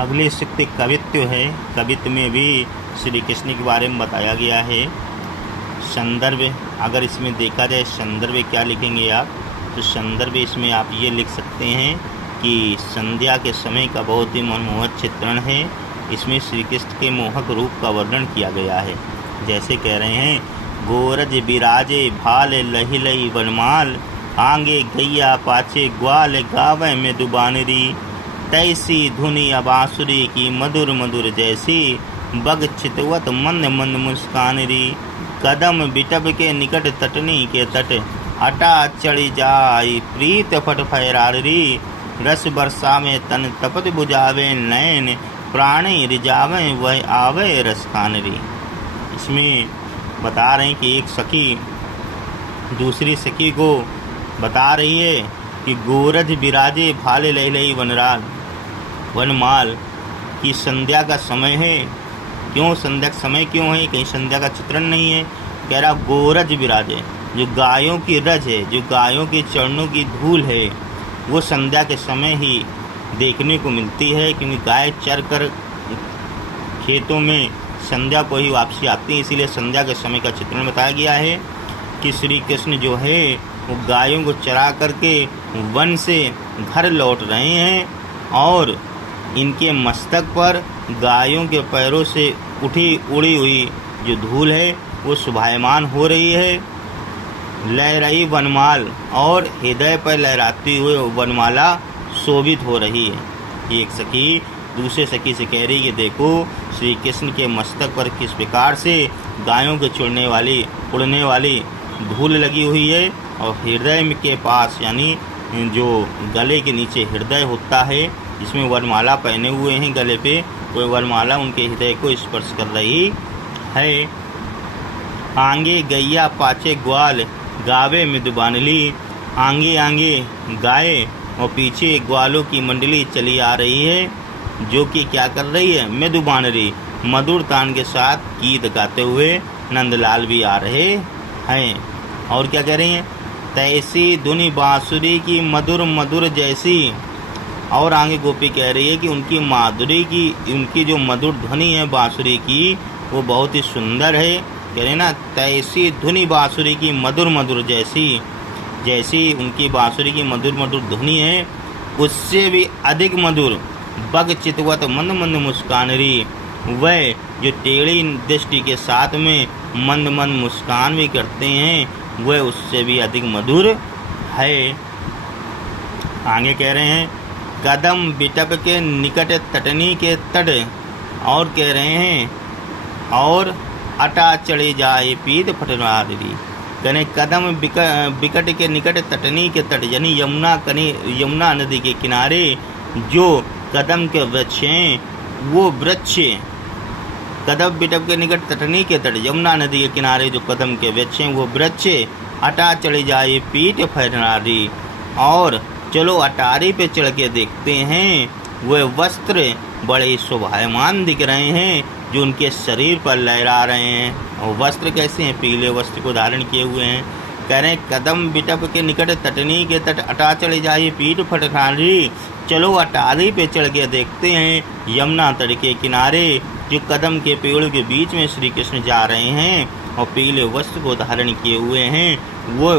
अगले सूक्त कवित्व है। कवित्व में भी श्री कृष्ण के बारे में बताया गया है। संदर्भ, अगर इसमें देखा जाए संदर्भ क्या लिखेंगे आप, तो संदर्भ इसमें आप ये लिख सकते हैं कि संध्या के समय का बहुत ही मनमोहक चित्रण है। इसमें श्री कृष्ण के मोहक रूप का वर्णन किया गया है। जैसे कह रहे हैं, गोरज बिराजे भाल लही लही वनमाल, आगे गैया पाछे ग्वाल गावे में दुबानरी, तैसी धुनी अबासुरी की मधुर मधुर जैसी, बग चितवत मंद मंद मुस्कानरी, कदम बिटब के निकट तटनी के तट, अटा चढ़ी जाई प्रीत फट फैरारी, रस बरसा में तन तपत बुझावे नैन, प्राणी रिजावे वह आवे रसखानरी। इसमें बता रहे हैं कि एक सखी दूसरी सखी को बता रही है कि गोरज बिराजे भाले लई लई वनमाल, की संध्या का समय है। क्यों संध्या का समय क्यों है? कहीं संध्या का चित्रण नहीं है। कह रहा गोरज बिराजे, जो गायों की रज है, जो गायों के चरणों की धूल है, वो संध्या के समय ही देखने को मिलती है, क्योंकि गाय चर कर खेतों में संध्या को ही वापसी आती है। इसीलिए संध्या के समय का चित्रण बताया गया है कि श्री कृष्ण जो है वो गायों को चरा करके वन से घर लौट रहे हैं और इनके मस्तक पर गायों के पैरों से उड़ी हुई जो धूल है वो शोभायमान हो रही है। लहराई वनमाल, और हृदय पर लहराती हुए वनमाला शोभित हो रही है। एक सखी दूसरे सखी से कह रही है कि देखो श्री कृष्ण के मस्तक पर किस प्रकार से गायों के उड़ने वाली धूल लगी हुई है, और हृदय के पास, यानी जो गले के नीचे हृदय होता है, जिसमें वरमाला पहने हुए हैं गले पे, कोई वरमाला उनके हृदय को स्पर्श कर रही है। आगे गैया पाछे ग्वाल गावे मृदुबानली, आगे आगे गाय और पीछे ग्वालों की मंडली चली आ रही है, जो कि क्या कर रही है? मृदुबानरी, मधुर तान के साथ गीत गाते हुए नंदलाल भी आ रहे हैं। और क्या कह रही हैं? तैसी धुनी बांसुरी की मधुर मधुर जैसी। और आगे गोपी कह रही है कि उनकी माधुरी की, उनकी जो मधुर ध्वनि है बांसुरी की, वो बहुत ही सुंदर है। कह रहे ना, तैसी धुनी बांसुरी की मधुर मधुर जैसी उनकी बांसुरी की मधुर मधुर ध्वनि है, उससे भी अधिक मधुर बग चितवत मंद मंद मुस्कानरी, वह जो टेढ़ी दृष्टि के साथ में मंद मंद मुस्कान भी करते हैं, वह उससे भी अधिक मधुर है। आगे कह रहे हैं, कदम बिटप के निकट तटनी के तट, और कह रहे हैं, और अटा चढ़ी जाए पीत फटनारी, कहने कदम बिकट के निकट तटनी के तट, यानी यमुना नदी के किनारे जो कदम के वृक्ष हैं, वो वृक्ष कदम बिटप के निकट तटनी के तट, यमुना नदी के किनारे जो कदम के वृक्ष हैं, वो वृक्ष अटा चढ़ी जाए पीठ फैरनारी, और चलो अटारी पे चढ़ के देखते हैं, वह वस्त्र बड़े शोभायमान दिख रहे हैं, जो उनके शरीर पर लहरा रहे हैं। और वस्त्र कैसे हैं? पीले वस्त्र को धारण किए हुए हैं। कह रहे हैं, कदम बिटप के निकट तटनी के तट, अटा चढ़ी जाए पीठ फटनारी, चलो अटारी पे चढ़ के देखते हैं, यमुना तट के किनारे जो कदम के पेड़ के बीच में श्री कृष्ण जा रहे हैं और पीले वस्त्र को धारण किए हुए हैं, वो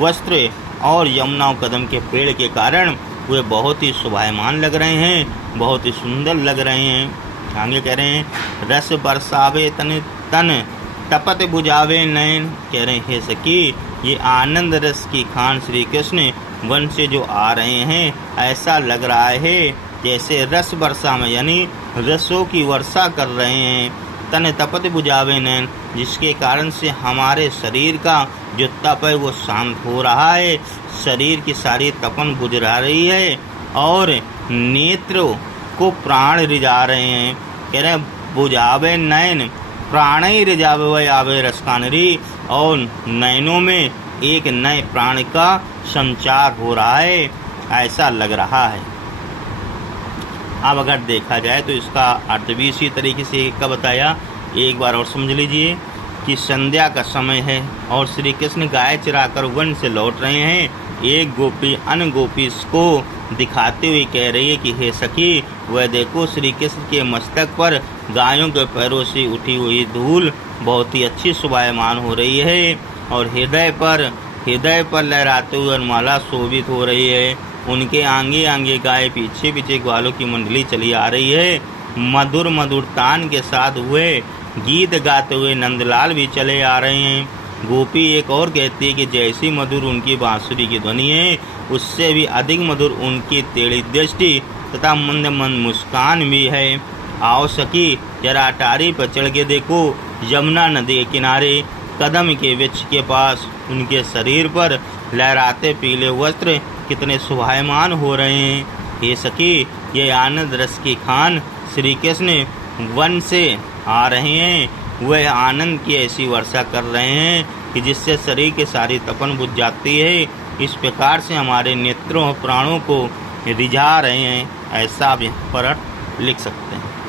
वस्त्र और यमुना कदम के पेड़ के कारण वे बहुत ही शोभायमान लग रहे हैं, बहुत ही सुंदर लग रहे हैं। आगे कह रहे हैं, रस बरसावे तन तपत बुझावे नयन, कह रहे हैं सखी, ये आनंद रस की खान श्री कृष्ण वन से जो आ रहे हैं, ऐसा लग रहा है जैसे रस वर्षा में, यानी रसों की वर्षा कर रहे हैं। तन तपत बुझावे नैन, जिसके कारण से हमारे शरीर का जो तप है वो शांत हो रहा है, शरीर की सारी तपन बुझा रही है, और नेत्र को प्राण रिझा रहे हैं। कह रहे हैं, बुझावे नैन प्राण ही रिझावे वह आवे रसकानरी, और नैनों में एक नए प्राण का संचार हो रहा है, ऐसा लग रहा है। अब अगर देखा जाए तो इसका अर्थ भी इसी तरीके से का बताया। एक बार और समझ लीजिए कि संध्या का समय है और श्री कृष्ण गाय चराकर वन से लौट रहे हैं। एक गोपी अन्य गोपी को दिखाते हुए कह रही है कि हे सखी, वह देखो श्री कृष्ण के मस्तक पर गायों के पैरों से उठी हुई धूल बहुत ही अच्छी शोभायमान हो रही है और हृदय पर लहराते हुए माला शोभित हो रही है। उनके आगे आगे गाय, पीछे पीछे ग्वालों की मंडली चली आ रही है। मधुर मधुर तान के साथ हुए गीत गाते हुए नंदलाल भी चले आ रहे हैं। गोपी एक और कहती है कि जैसी मधुर उनकी बांसुरी की ध्वनि है, उससे भी अधिक मधुर उनकी टेढ़ी दृष्टि तथा मंद मंद मुस्कान भी है। आओ सखी, जरा अटारी पर चढ़ के देखो, यमुना नदी के किनारे कदम के वृक्ष के पास उनके शरीर पर लहराते पीले वस्त्र कितने शोभायमान हो रहे हैं। हे सखी, ये आनंद रस की खान श्री कृष्ण वन से आ रहे हैं। वह आनंद की ऐसी वर्षा कर रहे हैं कि जिससे शरीर की सारी तपन बुझ जाती है। इस प्रकार से हमारे नेत्रों और प्राणों को रिझा रहे हैं, ऐसा आप यहाँ पर लिख सकते हैं।